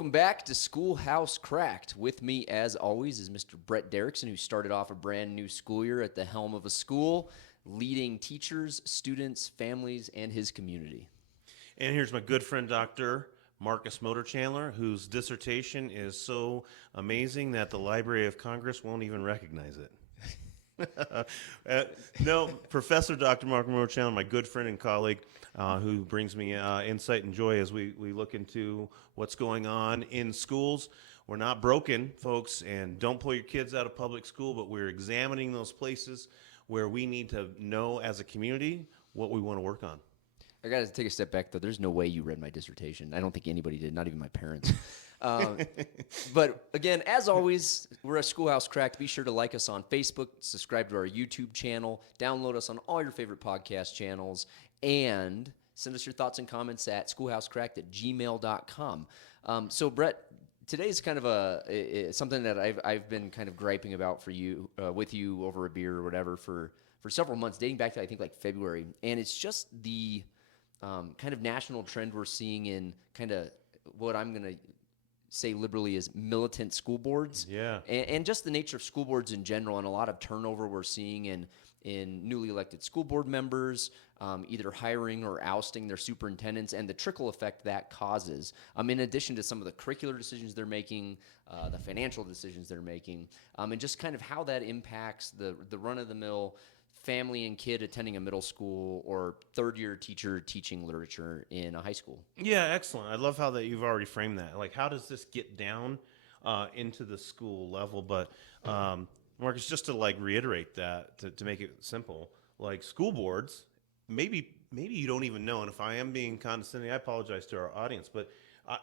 Welcome back to Schoolhouse Cracked. With me, as always, is Mr. Brett Derickson, who started off a brand new school year at the helm of a school, leading teachers, students, families, and his community. And here's my good friend, Dr. Marcus Motor-Chandler, whose dissertation is so amazing that the Library of Congress won't even recognize it. No, Professor Dr. Mark Motor-Chandler, my good friend and colleague, who brings me insight and joy as we look into what's going on in schools. We're not broken, folks, and don't pull your kids out of public school, but we're examining those places where we need to know as a community what we want to work on. I got to take a step back, though. There's no way you read my dissertation. I don't think anybody did, not even my parents. But again, as always, we're at Schoolhouse Cracked. Be sure to like us on Facebook, subscribe to our YouTube channel, download us on all your favorite podcast channels, and send us your thoughts and comments at schoolhousecracked@gmail.com. So, Brett, today's kind of something that I've been kind of griping about for you, with you over a beer or whatever for several months, dating back to I think like February, and it's just the kind of national trend we're seeing in kind of what I'm going to say liberally is militant school boards. Yeah. And just the nature of school boards in general, and a lot of turnover we're seeing in newly elected school board members, either hiring or ousting their superintendents, and the trickle effect that causes, in addition to some of the curricular decisions they're making, the financial decisions they're making, and just kind of how that impacts the run-of-the-mill family and kid attending a middle school or third-year teacher teaching literature in a high school. Yeah, excellent. I love how that you've already framed that. Like, how does this get down into the school level? But Marcus, just to like reiterate that, to make it simple, like school boards, maybe you don't even know. And if I am being condescending, I apologize to our audience. But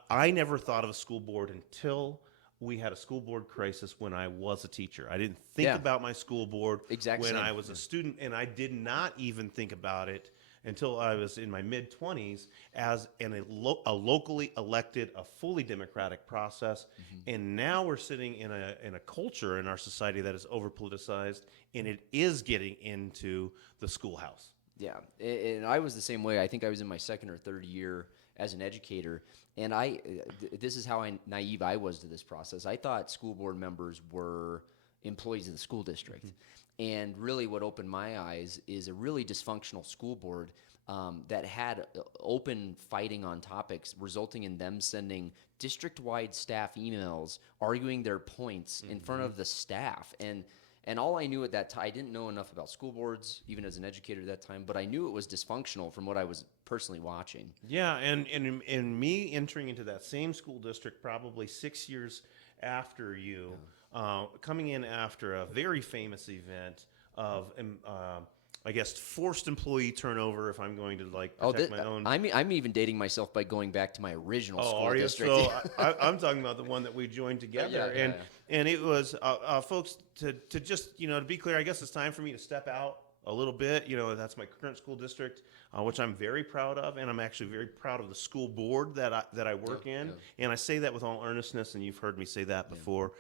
I never thought of a school board until we had a school board crisis when I was a teacher. I didn't think about my school board when I was a student, and I did not even think about it until I was in my mid-20s as a locally elected, a fully democratic process. Mm-hmm. And now we're sitting in a culture in our society that is over-politicized, and it is getting into the schoolhouse. Yeah, and I was the same way. I think I was in my second or third year as an educator, and this is how naive I was to this process. I thought school board members were employees of the school district, and really what opened my eyes is a really dysfunctional school board that had open fighting on topics, resulting in them sending district-wide staff emails arguing their points in front of the staff. And all I knew at that time, I didn't know enough about school boards, even as an educator at that time, but I knew it was dysfunctional from what I was personally watching. Yeah, and me entering into that same school district probably 6 years after you, coming in after a very famous event of, I guess, forced employee turnover, if I'm going to like protect my own. I'm even dating myself by going back to my original school district. So I'm talking about the one that we joined together, and it was folks to just to be clear. I guess it's time for me to step out a little bit. That's my current school district, which I'm very proud of, and I'm actually very proud of the school board that I work in. And I say that with all earnestness, and you've heard me say that before.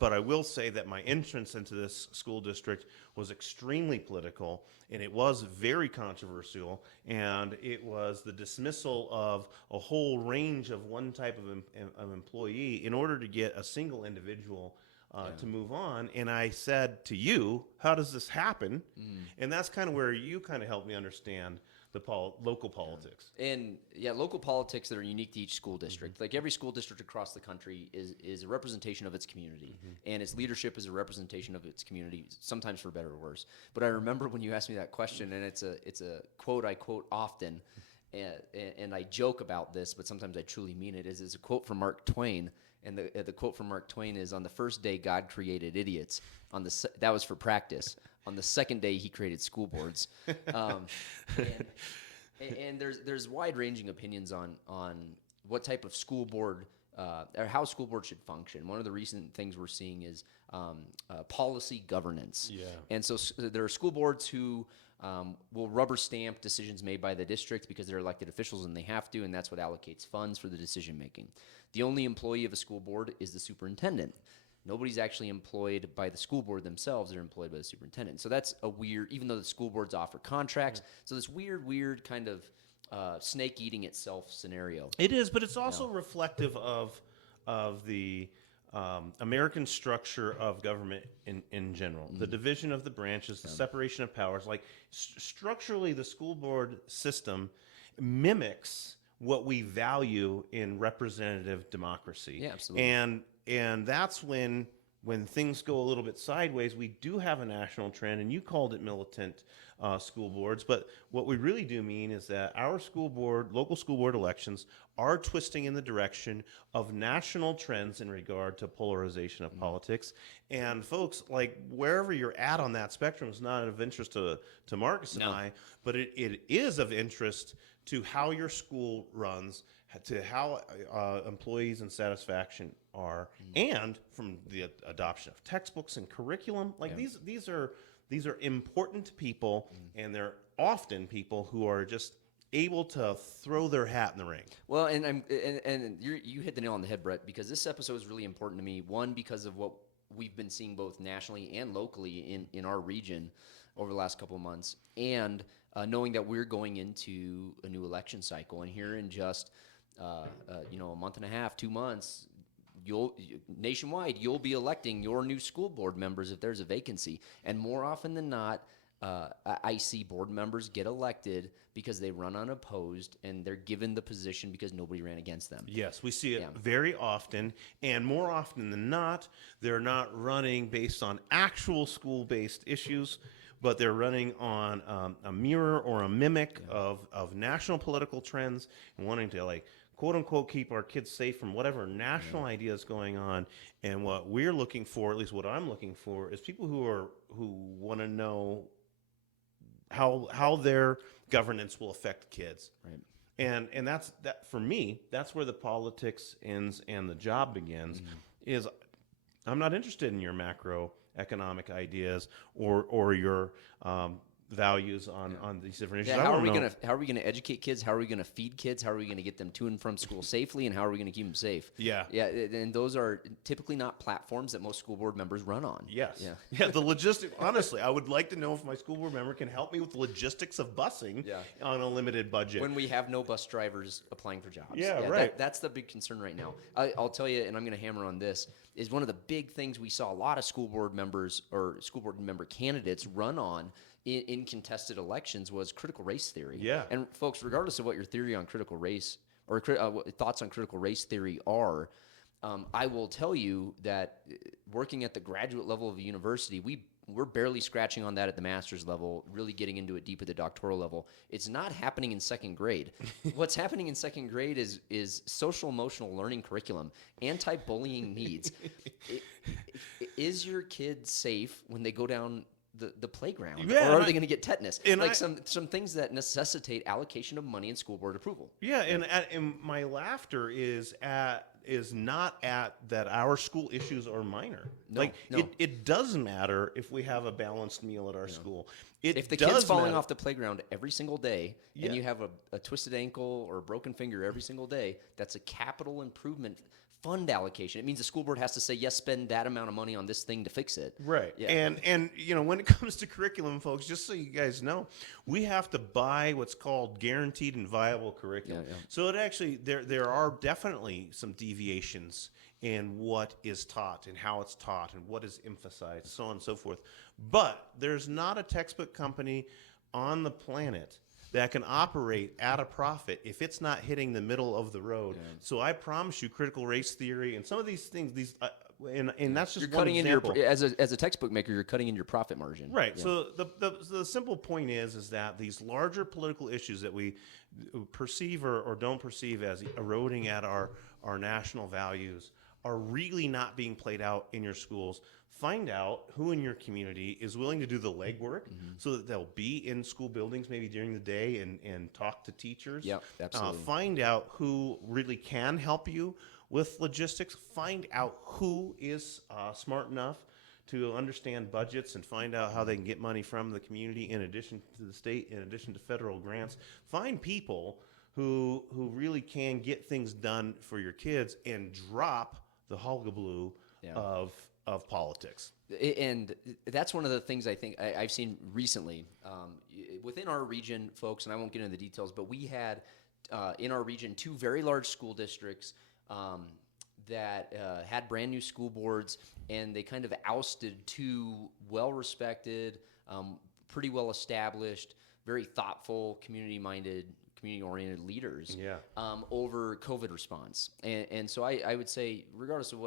But I will say that my entrance into this school district was extremely political, and it was very controversial, and it was the dismissal of a whole range of one type of employee in order to get a single individual to move on. And I said to you, how does this happen? And that's kind of where you kind of helped me understand the local politics. And local politics that are unique to each school district. Like every school district across the country is a representation of its community, and its leadership is a representation of its community, sometimes for better or worse. But I remember when you asked me that question, and it's a quote I quote often, and I joke about this, but sometimes I truly mean it. Is a quote from Mark Twain. And the quote from Mark Twain is, "On the first day, God created idiots. That was for practice. On the second day, He created school boards." And there's wide-ranging opinions on what type of school board or how school board should function. One of the recent things we're seeing is policy governance. Yeah. And so there are school boards who will rubber stamp decisions made by the district because they're elected officials and they have to, and that's what allocates funds for the decision making. The only employee of a school board is the superintendent. Nobody's actually employed by the school board themselves. They're employed by the superintendent. So that's a weird, even though the school boards offer contracts, so this weird kind of snake eating itself scenario. It is, but it's also reflective of of the American structure of government in general. The division of the branches, the separation of powers. Like structurally, the school board system mimics what we value in representative democracy. Yeah, absolutely. And that's when things go a little bit sideways, we do have a national trend, and you called it militant school boards. But what we really do mean is that our local school board elections are twisting in the direction of national trends in regard to polarization of politics. And folks, like wherever you're at on that spectrum is not of interest to Marcus and I, but it is of interest to how your school runs, to how employees and satisfaction are, and from the adoption of textbooks and curriculum. Like these are important people, and they're often people who are just able to throw their hat in the ring. Well, and you hit the nail on the head, Brett, because this episode is really important to me. One, because of what we've been seeing both nationally and locally in our region over the last couple of months, and knowing that we're going into a new election cycle, and here in just a month and a half, 2 months, nationwide you'll be electing your new school board members if there's a vacancy, and more often than not, I see board members get elected because they run unopposed and they're given the position because nobody ran against them. Yes, we see it very often, and more often than not, they're not running based on actual school-based issues, but they're running on a mirror or a mimic of national political trends and wanting to, like, quote unquote, keep our kids safe from whatever national ideas going on. And what we're looking for, at least what I'm looking for, is people who want to know how their governance will affect kids. Right. And that for me, that's where the politics ends and the job begins. Is I'm not interested in your macroeconomic ideas or your values on these different issues. How are we gonna educate kids? How are we gonna feed kids? How are we gonna get them to and from school safely? And how are we gonna keep them safe? Yeah. And those are typically not platforms that most school board members run on. Yes. Yeah. The logistics. Honestly, I would like to know if my school board member can help me with the logistics of busing on a limited budget when we have no bus drivers applying for jobs. Yeah, right. That's the big concern right now. I'll tell you, and I'm going to hammer on this, is one of the big things we saw a lot of school board members or school board member candidates run on in contested elections was critical race theory. Yeah. And folks, regardless of what your theory on critical race or thoughts on critical race theory are, I will tell you that working at the graduate level of a university, we're barely scratching on that at the master's level, really getting into it deep at the doctoral level. It's not happening in second grade. What's happening in second grade is social emotional learning curriculum, anti-bullying needs. Is your kid safe when they go down the playground? Yeah, or are they going to get tetanus? And some things that necessitate allocation of money and school board approval. Yeah, and my laughter is not at that our school issues are minor. It doesn't matter if we have a balanced meal at our school. If the kid's falling off the playground every single day and you have a twisted ankle or a broken finger every single day, that's a capital improvement fund allocation. It means the school board has to say, yes, spend that amount of money on this thing to fix it. Right. Yeah. And when it comes to curriculum, folks, just so you guys know, we have to buy what's called guaranteed and viable curriculum. Yeah. So it actually, there are definitely some deviations in what is taught and how it's taught and what is emphasized, so on and so forth. But there's not a textbook company on the planet that can operate at a profit if it's not hitting the middle of the road. Yeah. So I promise you, critical race theory and some of these things, and that's just one example. As a textbook maker, you're cutting in your profit margin. Right. Yeah. So the simple point is that these larger political issues that we perceive or don't perceive as eroding at our national values are really not being played out in your schools. Find out who in your community is willing to do the legwork so that they'll be in school buildings maybe during the day and talk to teachers. Yeah, absolutely. Find out who really can help you with logistics. Find out who is smart enough to understand budgets and find out how they can get money from the community in addition to the state, in addition to federal grants. Find people who really can get things done for your kids and drop the hullabaloo of politics. And that's one of the things I think I've seen recently within our region, folks, and I won't get into the details, but we had in our region 2 very large school districts that had brand new school boards, and they kind of ousted two well-respected, pretty well-established, very thoughtful, community-minded, community-oriented leaders over COVID response. And so I would say, regardless of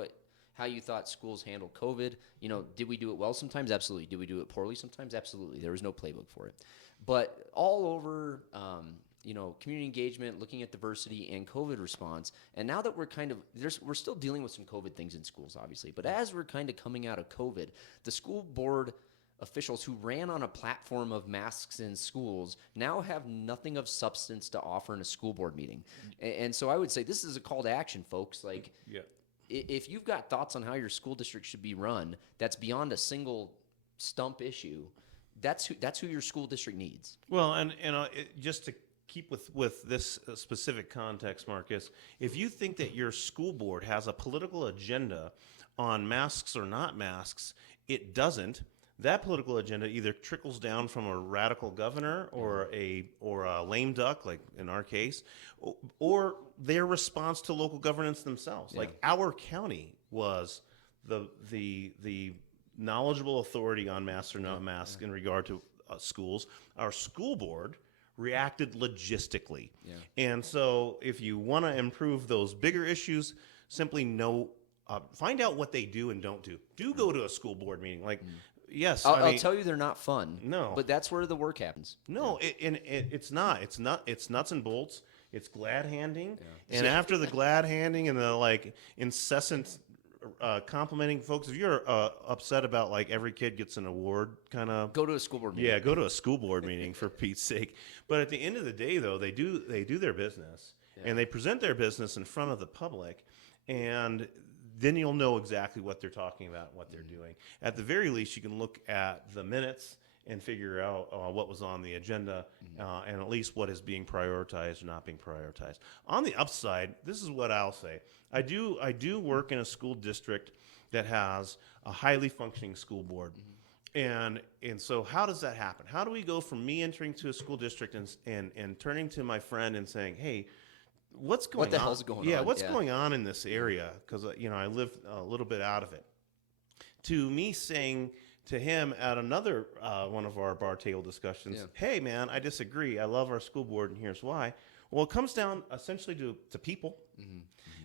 how you thought schools handled COVID, did we do it well sometimes? Absolutely. Did we do it poorly sometimes? Absolutely. There was no playbook for it. But all over, community engagement, looking at diversity and COVID response, and now that we're we're still dealing with some COVID things in schools, obviously, but as we're kind of coming out of COVID, the school board officials who ran on a platform of masks in schools now have nothing of substance to offer in a school board meeting. And so I would say this is a call to action, folks. Like, if you've got thoughts on how your school district should be run, that's beyond a single stump issue, that's who your school district needs. Well, and just to keep with this specific context, Marcus, if you think that your school board has a political agenda on masks or not masks, it doesn't. That political agenda either trickles down from a radical governor or a lame duck, like in our case, or their response to local governance themselves. Yeah. Like our county was the knowledgeable authority on masks or not masks in regard to schools. Our school board reacted logistically. Yeah. And so if you want to improve those bigger issues, simply find out what they do and don't do. Go to a school board meeting. Like, yes, I'll tell you they're not fun. No. But that's where the work happens. No, it's not. It's nuts and bolts. It's glad handing. Yeah. And after the glad handing and the incessant complimenting folks, if you're upset about every kid gets an award kind of, go to a school board meeting. Yeah, go to a school board meeting for Pete's sake. But at the end of the day, though, they do their business and they present their business in front of the public, and then you'll know exactly what they're talking about and what they're doing. At the very least, you can look at the minutes and figure out what was on the agenda and at least what is being prioritized or not being prioritized. On the upside, this is what I'll say. I do work in a school district that has a highly functioning school board. And so how does that happen? How do we go from me entering to a school district and turning to my friend and saying, hey, what's going on? What the hell's going on? Yeah, what's going on in this area? Because I live a little bit out of it. To me saying to him at another one of our bar table discussions, hey, man, I disagree. I love our school board, and here's why. Well, it comes down essentially to people.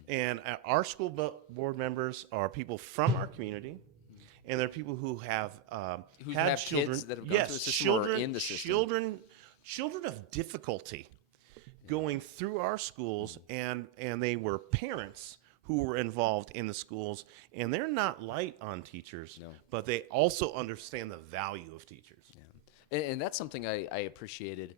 And our school board members are people from our community, and they're people who have had children. Kids that have gone through the system or in the system. Children of difficulty going through our schools, and they were parents who were involved in the schools, and they're not light on teachers, but they also understand the value of teachers. Yeah. And that's something I appreciated.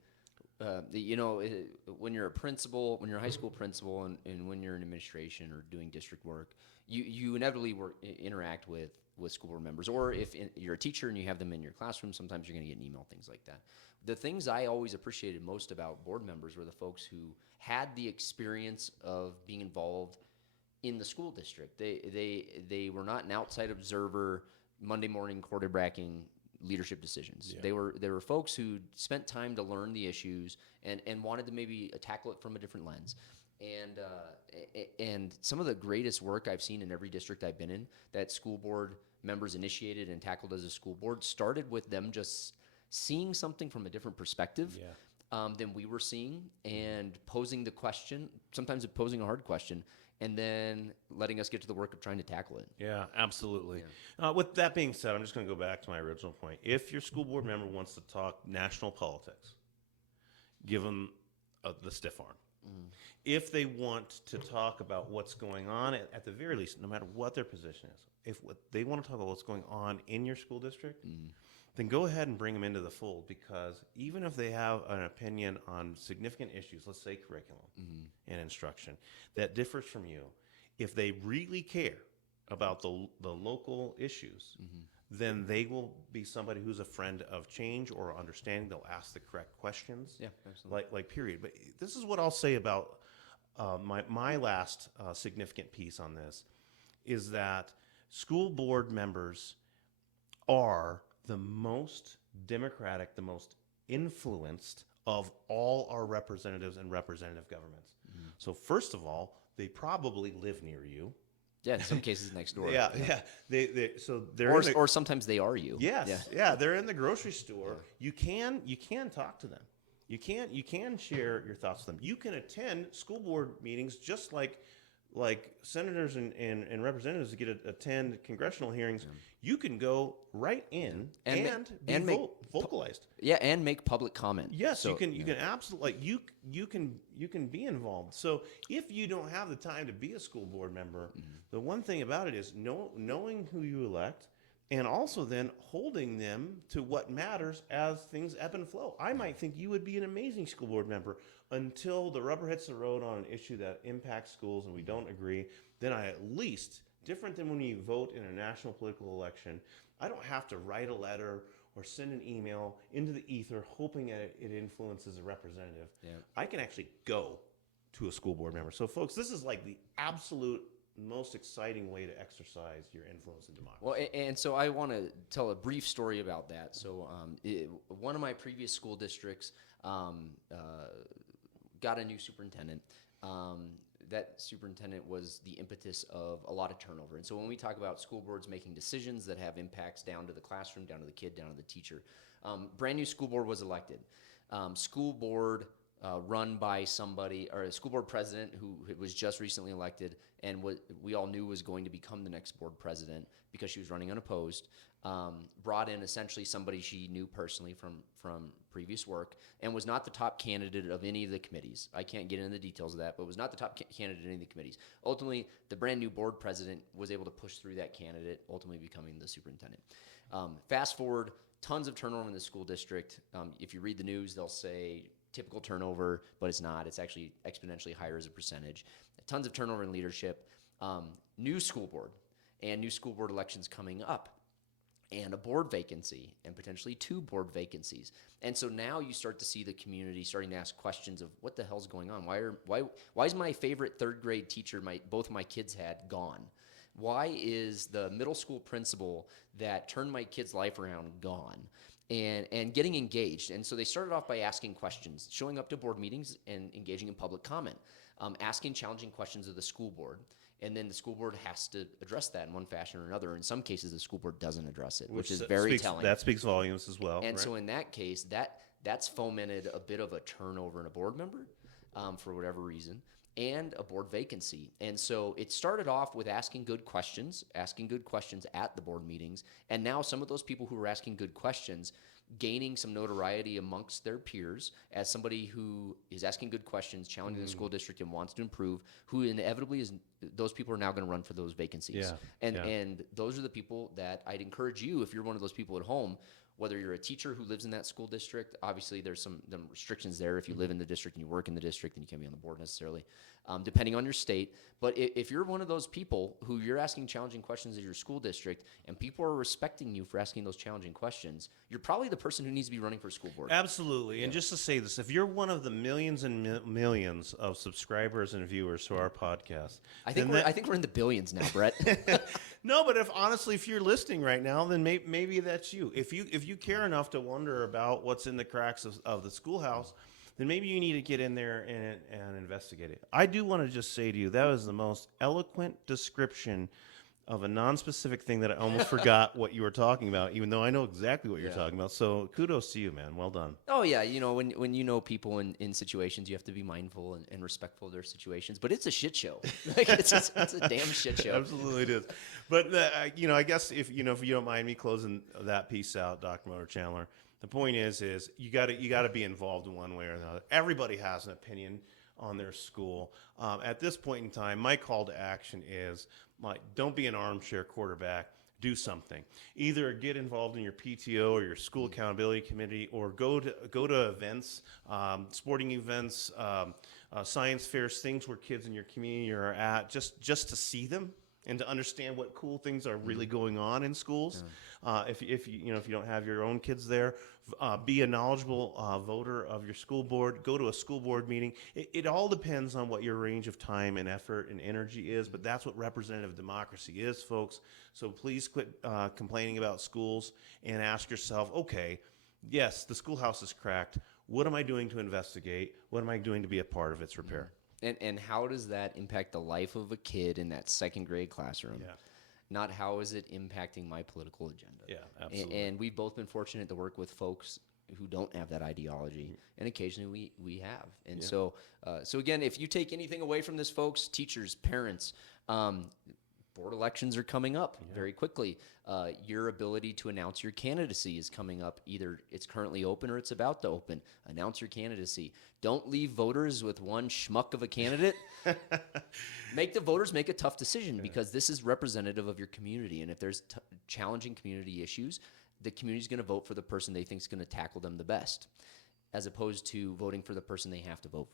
When you're a principal, when you're a high school principal, and when you're in administration or doing district work, you inevitably interact with school board members. Or if you're a teacher and you have them in your classroom, sometimes you're going to get an email, things like that. The things I always appreciated most about board members were the folks who had the experience of being involved in the school district. They were not an outside observer, Monday morning quarterbacking leadership decisions. Yeah. They were folks who spent time to learn the issues and wanted to maybe tackle it from a different lens. And some of the greatest work I've seen in every district I've been in that school board members initiated and tackled as a school board started with them just seeing something from a different perspective than we were seeing, and posing the question, sometimes posing a hard question, and then letting us get to the work of trying to tackle it. Yeah, absolutely. Yeah. With that being said, I'm just going to go back to my original point. If your school board member wants to talk national politics, give them the stiff arm. If they want to talk about what's going on, at the very least, no matter what their position is, if they want to talk about what's going on in your school district, then go ahead and bring them into the fold, because even if they have an opinion on significant issues, let's say curriculum and instruction, that differs from you, if they really care about the local issues, then they will be somebody who's a friend of change or understanding. They'll ask the correct questions. Yeah, absolutely. Like period. But this is what I'll say about my last significant piece on this, is that school board members are the most democratic, the most influenced of all our representatives and representative governments. So first of all, they probably live near you. Yeah, in some cases next door. Yeah. So they're or sometimes they are you. Yes, yeah, they're in the grocery store. You can talk to them. You can share your thoughts with them. You can attend school board meetings just like senators and representatives get to attend congressional hearings. You can go right in and be vocalized. Yeah, and make public comment. Yes, so, you can absolutely you can be involved. So if you don't have the time to be a school board member, the one thing about it is knowing who you elect, and also then holding them to what matters as things ebb and flow. I might think you would be an amazing school board member until the rubber hits the road on an issue that impacts schools and we don't agree. Then I at least, different than when you vote in a national political election, I don't have to write a letter or send an email into the ether hoping that it influences a representative. Yeah. I can actually go to a school board member. So folks, this is like the absolute most exciting way to exercise your influence in democracy. Well, and so I want to tell a brief story about that. So one of my previous school districts got a new superintendent. That superintendent was the impetus of a lot of turnover. And so when we talk about school boards making decisions that have impacts down to the classroom, down to the kid, down to the teacher, brand new school board was elected. School board run by somebody, or a school board president who was just recently elected and what we all knew was going to become the next board president because she was running unopposed, brought in essentially somebody she knew personally from previous work and was not the top candidate of any of the committees. I can't get into the details of that, but was not the top candidate in any of the committees. Ultimately, the brand new board president was able to push through that candidate, ultimately becoming the superintendent. Fast forward, tons of turnover in the school district. If you read the news, they'll say typical turnover, but it's not. It's actually exponentially higher as a percentage. Tons of turnover in leadership. New school board and new school board elections coming up, and a board vacancy and potentially 2 board vacancies. And so now you start to see the community starting to ask questions of what the hell's going on? Why is my favorite 3rd grade teacher both of my kids had gone? Why is the middle school principal that turned my kid's life around gone? And getting engaged. And so they started off by asking questions, showing up to board meetings and engaging in public comment, asking challenging questions of the school board. And then the school board has to address that in one fashion or another. In some cases, the school board doesn't address it, which is very telling. That speaks volumes as well. And so in that case, that's fomented a bit of a turnover in a board member for whatever reason, and a board vacancy. And so it started off with asking good questions at the board meetings. And now some of those people who were asking good questions gaining some notoriety amongst their peers as somebody who is asking good questions, challenging the school district and wants to improve, who inevitably those people are now going to run for those vacancies. And those are the people that I'd encourage you, if you're one of those people at home, whether you're a teacher who lives in that school district, obviously there's some restrictions there. If you live in the district and you work in the district, then you can't be on the board necessarily, depending on your state. But if you're one of those people who you're asking challenging questions at your school district and people are respecting you for asking those challenging questions, you're probably the person who needs to be running for school board. Absolutely. Yeah. And just to say this, if you're one of the millions and millions of subscribers and viewers to our podcast, I think we're in the billions now, Brett. No, but if you're listening right now, then maybe that's you. If you care enough to wonder about what's in the cracks of the schoolhouse, then maybe you need to get in there and investigate it. I do want to just say to you, that was the most eloquent description of a non-specific thing that I almost forgot what you were talking about, even though I know exactly what you're talking about. So kudos to you, man. Well done. Oh, yeah. When you know people in situations, you have to be mindful and respectful of their situations. But it's a shit show. It's a damn shit show. Absolutely it is. But, I guess if you don't mind me closing that piece out, Dr. Motor Chandler, the point is you got to be involved in one way or another. Everybody has an opinion on their school. At this point in time, my call to action is don't be an armchair quarterback. Do something. Either get involved in your PTO or your school accountability committee, or go to events, sporting events, science fairs, things where kids in your community are at, just to see them and to understand what cool things are really going on in schools. If you don't have your own kids there, be a knowledgeable voter of your school board. Go to a school board meeting. It all depends on what your range of time and effort and energy is, but that's what representative democracy is, folks. So please quit complaining about schools and ask yourself, okay, yes, the schoolhouse is cracked. What am I doing to investigate? What am I doing to be a part of its repair? And how does that impact the life of a kid in that second grade classroom? Yeah. Not how is it impacting my political agenda? Yeah, absolutely. And we've both been fortunate to work with folks who don't have that ideology, and occasionally we have. And so again, if you take anything away from this, folks, teachers, parents, board elections are coming up very quickly. Your ability to announce your candidacy is coming up. Either it's currently open or it's about to open. Announce your candidacy. Don't leave voters with one schmuck of a candidate. Make the voters make a tough decision because this is representative of your community. And if there's challenging community issues, the community is going to vote for the person they think is going to tackle them the best, as opposed to voting for the person they have to vote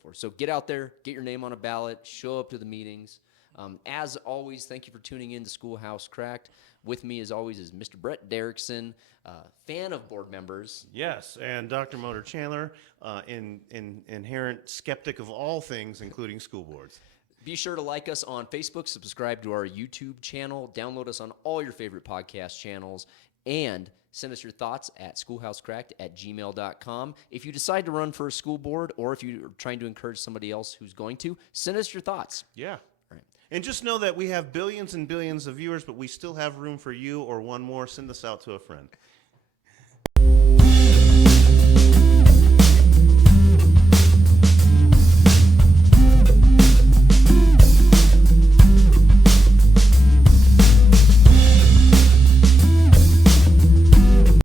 for. So get out there, get your name on a ballot, show up to the meetings. As always, thank you for tuning in to Schoolhouse Cracked. With me, as always, is Mr. Brett Derickson, fan of board members. Yes, and Dr. Motor Chandler, inherent skeptic of all things, including school boards. Be sure to like us on Facebook, subscribe to our YouTube channel, download us on all your favorite podcast channels, and send us your thoughts at schoolhousecracked@gmail.com. If you decide to run for a school board, or if you're trying to encourage somebody else who's going to, send us your thoughts. Yeah. Right. And just know that we have billions and billions of viewers, but we still have room for you or one more. Send this out to a friend.